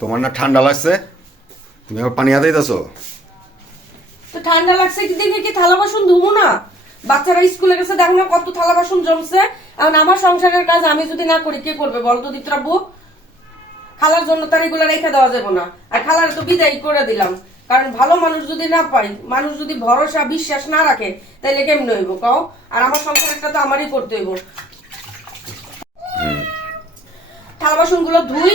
তোমার না ঠান্ডা লাগছে? তুমি আবার পানি হাতে দিতেছো? তো ঠান্ডা লাগছে কি দেখে কি থালা বাসন ধুবো না? বাচ্চারা স্কুলে গেছে, দেখ না কত থালা বাসন জমছে। এখন আমার সংসারের কাজ আমি যদি না করি, কে করবে বল তো দিত্রাবু খালার জন্য তার এগুলো রেখে দেওয়া যাবে না। আর খালার তো বিদায় করে দিলাম। কারণ ভালো মানুষ যদি না পাই মানুষ যদি ভরসা, বিশ্বাস না রাখে তাহলে কেমন হইব কও? আর আমার সংসারটা তো আমারই করতে হইব। থালা বাসনগুলো ধুই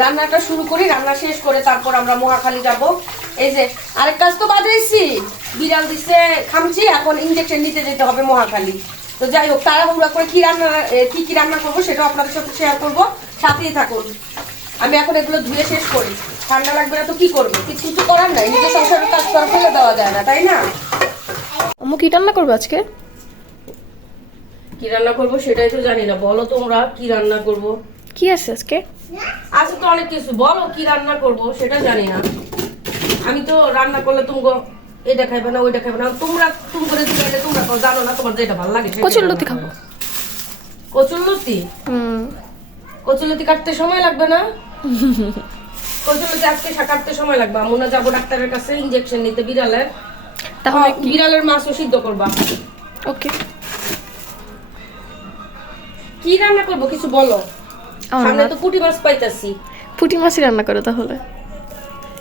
রান্নাটা শুরু করি রান্না শেষ করে তারপর আমরা মহাখালী যাব। এই যে আরেক কাজ তো বাজাইছি। বিড়াল দিছে খামছি এখন ইঞ্জেকশন নিতে যেতে হবে মহাখালী। তো যাই হোক তাড়াহুড়া করে কি রান্না কি কি রান্না করব সেটাও আপনাদের সাথে শেয়ার করব। সাথেই থাকুন। আমি এখন এগুলো ধুয়ে শেষ করি। ঠান্ডা লাগবে না তো কি করব? কিছু কিছু করার নাই। নিজের সংসারের কাজ করা ফেলে দেওয়া যায় না তাই না? আম্মু কি রান্না করবে আজকে? কি রান্না করব সেটাই তো জানি না। বলো তোমরা কি রান্না করব? কি আছে আজকে? আছে তো অনেক কিছু। বলো কি রান্না করব সেটা জানি না। আমি তো রান্না করলে তুমি এটা খাইবে না ওইটা খাইবে না। তোমরা তুমি করে দিলে তোমরা তো জানো না তোমার যেটা ভালো লাগে কচুর লতি। খাব। কচুরলতি হুম। কচুরলতি কাটতে সময় লাগবে না? কচুরলতি আজকে সা- কাটতে সময় লাগবে। আমরা যাব ডাক্তারের কাছে ইনজেকশন নিতে বিড়ালের। তাহলে বিড়ালের মাছও সিদ্ধ করবা। ওকে। কি রান্না করব কিছু বলো? সামনে তো পুঁটি মাছ পাইতাছি। পুঁটি মাছই রান্না করো তাহলে।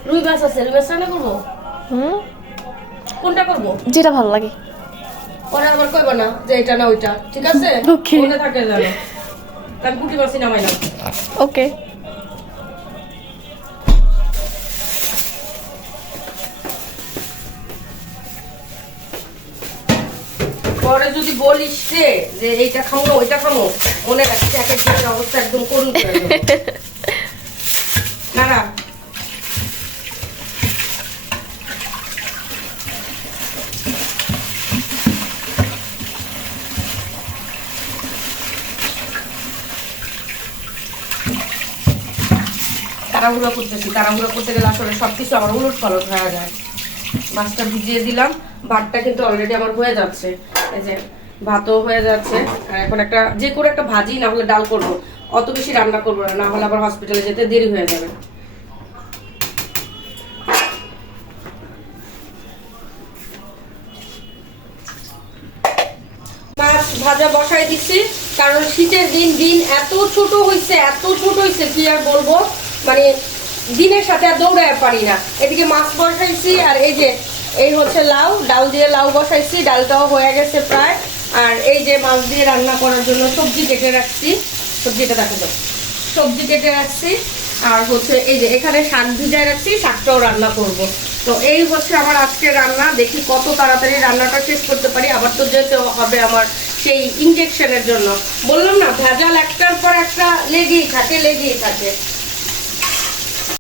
রুই মাছ আছে রুই মাছ রান্না করব? হুম? কোনটা করব? যেটা ভালো লাগে। পরে আবার কইবা না যে এটা না ওইটা ঠিক আছে. মনে থাকে জানো আমি পুটি মাছি নামাইলাম। ওকে পরে যদি বলিস রে যে এইটা খামো, ওইটা খামো, মনে রাখছি এক একজনের অবস্থা একদম করুন না তাড়াহুড়া করতেছি, তাড়াহুড়া করতে গেলে আসলে সবকিছু আমার উলট পালট হয়ে যায়। মাছটা ভিজিয়ে দিলাম, ভাতটা কিন্তু অলরেডি আমার হয়ে যাচ্ছে। যে ভাতও হয়ে যাচ্ছে। এখন একটা যে করে একটা ভাজি না হলে ডাল করব। অত বেশি রান্না করব না হলে আবার হসপিটালে যেতে দেরি হয়ে যাবে। মাছ ভাজা বসাই দিচ্ছি, কারণ শীতের দিন দিন এত ছোট হয়েছে এত ছোট হয়েছে কি আর বলব? মানে দিনের সাথে আর দৌড়ায় পারি না। এদিকে মাছ বসাইছি, আর এই যে এই হচ্ছে লাউ, ডাল দিয়ে লাউ বসাইছি, ডালটাও হয়ে গেছে প্রায়। আর এই যে মাছ দিয়ে রান্না করার জন্য সবজি কেটে রাখছি। সবজিটা দেখো তো। সবজি কেটে রাখছি। আর হচ্ছে এই যে এখানে শাক ভিজায় রাখছি, শাকটাও রান্না করব। তো এই হচ্ছে আমার আজকে রান্না। দেখি কত তাড়াতাড়ি রান্নাটা শেষ করতে পারি। আবার তো যেতে হবে আমার সেই ইঞ্জেকশনের জন্য। বললাম না, ভেজাল একটার পর একটা লেগেই থাকে লেগেই থাকে।